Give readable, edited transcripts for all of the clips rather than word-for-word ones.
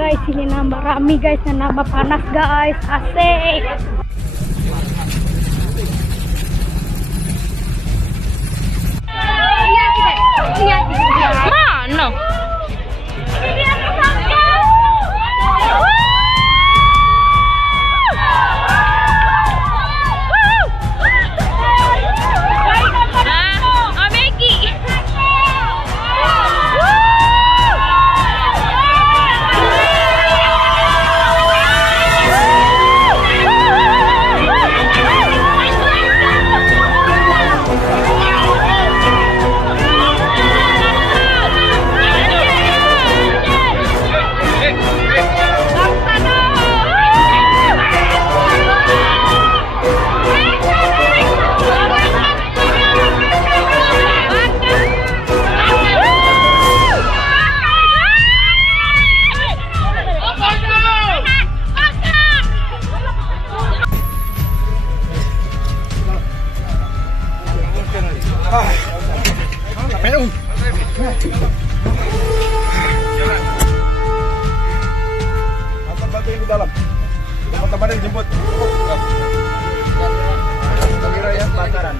guys, ini nambah rame guys, dan nambah panas guys, asik. Mana? Bantu di dalam. Teman-teman yang jemput. Kira ya bakaran.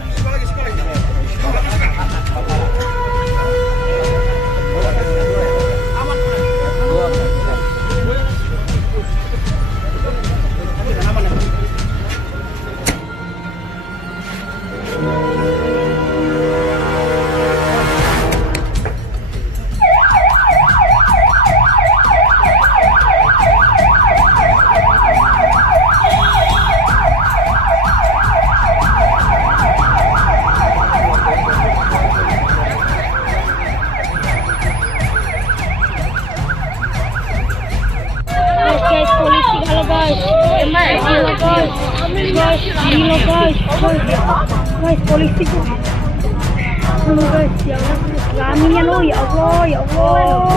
Guys, polisi tuh. Halo guys, ya Allah, aminnya lo, ya Allah, ya Allah.